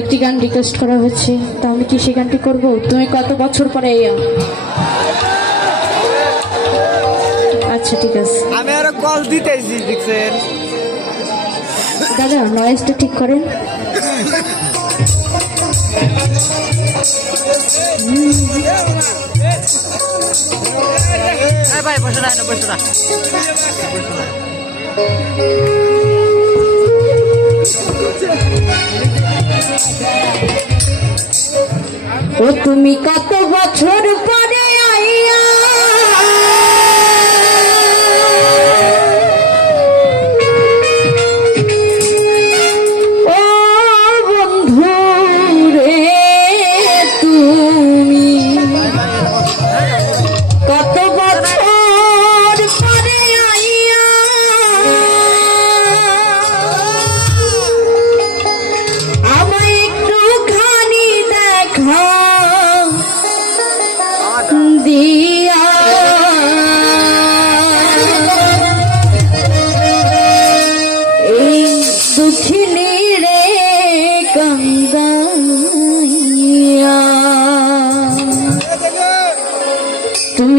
একটি গান রিকোয়েস্ট করা হয়েছে তা আমি কি সেই গানটি করব? তুমি কত বছর পরে আচ্ছা ঠিক আছে। আমি আরও কল দিতেছি দেখছেন? দাদা নয়েজটা ঠিক করেন। ভাই বসে না বসে না ও তুমি কত বছর পরে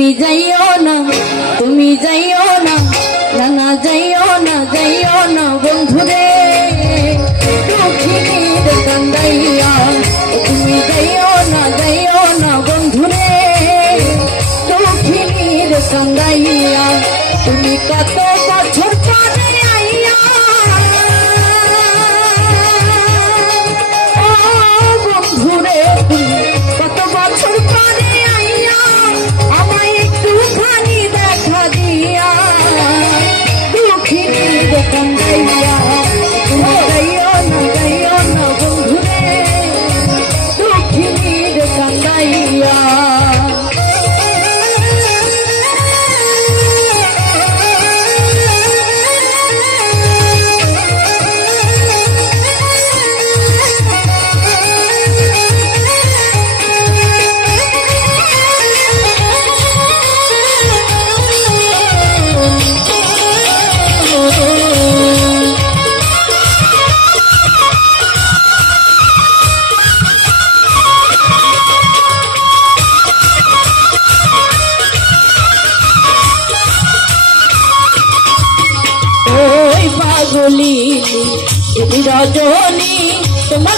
তুমি যাইও না তুমি যাইও না না যাইও না যাইও না বন্ধুরে। এই রজনী? তোমার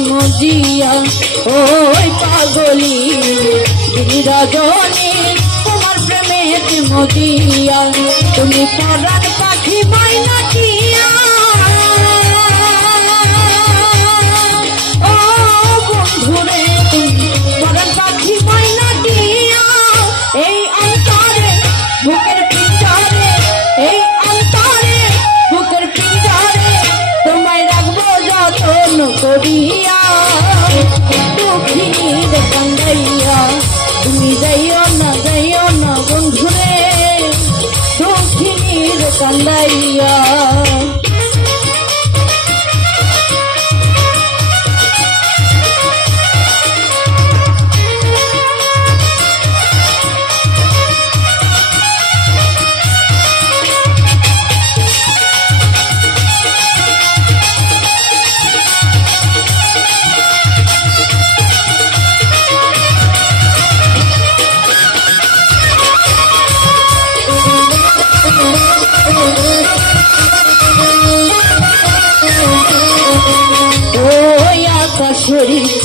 মজিয়া। ওই পাগলি রজনী? তোমার প্রেমেতে মজিয়া। তুমি পাখি মাইনা দুঃখিনীর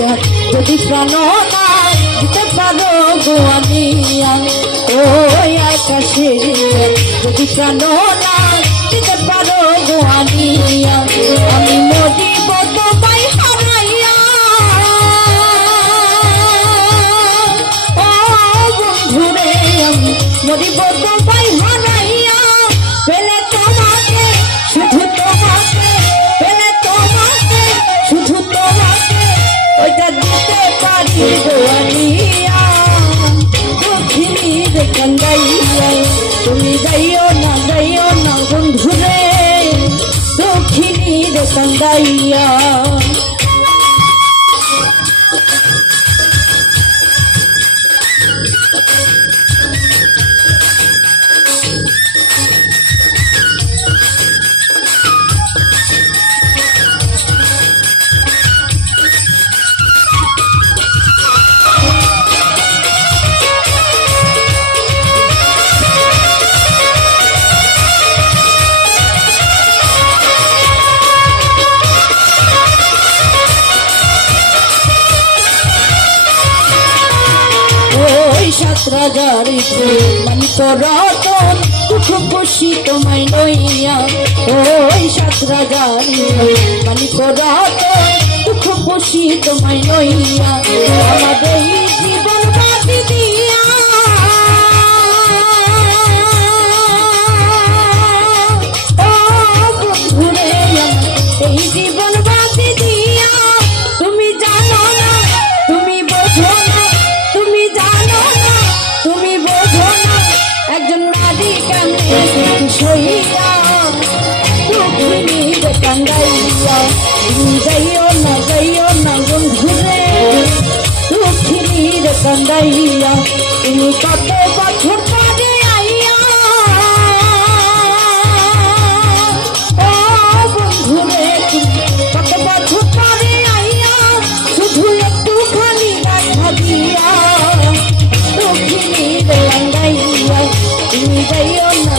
চাঁদ যদি প্রাণ দিতে পারো গোয়ানিয়া ওই আকাশে। যদি প্রাণ দিতে পারো গোয়ানিয়া আমি মরিব তোমায় গাইয়া দুঃখিনীর কান্দাইয়া রাজারিতে মানিক রতন খুব খুশি তোমায় লইয়া। ওই সাত রাজারিতে মানিক রতন, দুঃখ খুশি তোমায় লইয়া। কান্দাইয়া তুমি যাইও না যাইও না বন্ধুরে দুঃখিনী কান্দাইয়া তুমি কত বছর পরে আইয়া ও বন্ধুরে কত বছর পরে আইয়া শুধু একটুখানি দেখা দিয়া দক্ষিণী বেলাঙ্গাইয়া তুমি যাইও না